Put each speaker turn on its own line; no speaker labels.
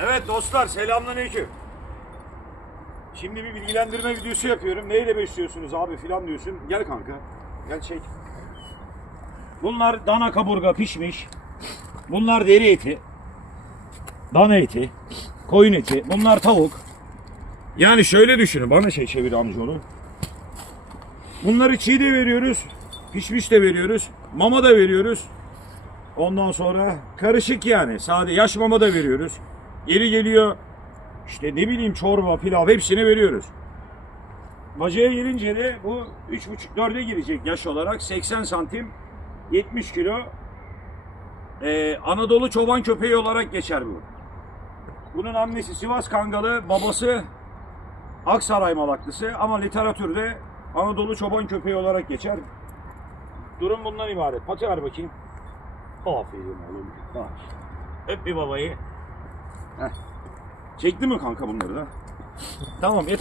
Evet dostlar selamünaleyküm. Şimdi bir bilgilendirme videosu yapıyorum. Neyle besliyorsunuz abi filan diyorsun. Gel kanka. Gel çek. Bunlar dana kaburga pişmiş. Bunlar deri eti. Dana eti. Koyun eti. Bunlar tavuk. Yani şöyle düşünün. Bana şey çevir amcaoğlu. Bunları çiğ de veriyoruz. Pişmiş de veriyoruz. Mama da veriyoruz. Ondan sonra karışık yani. Sade yaş mama da veriyoruz. Yeri geliyor işte ne bileyim çorba, pilav hepsini veriyoruz. Bacaya gelince de bu 3,5-4'e girecek yaş olarak 80 santim 70 kilo Ee, Anadolu çoban köpeği olarak geçer bu. Bunun annesi Sivas Kangalı, babası Aksaray Malaklısı ama literatürde Anadolu çoban köpeği olarak geçer. Durum bundan ibaret. Pati ver bakayım. Aferin oğlum. Öp bir babayı. Heh. Çekti mi kanka bunları da? Tamam yeter.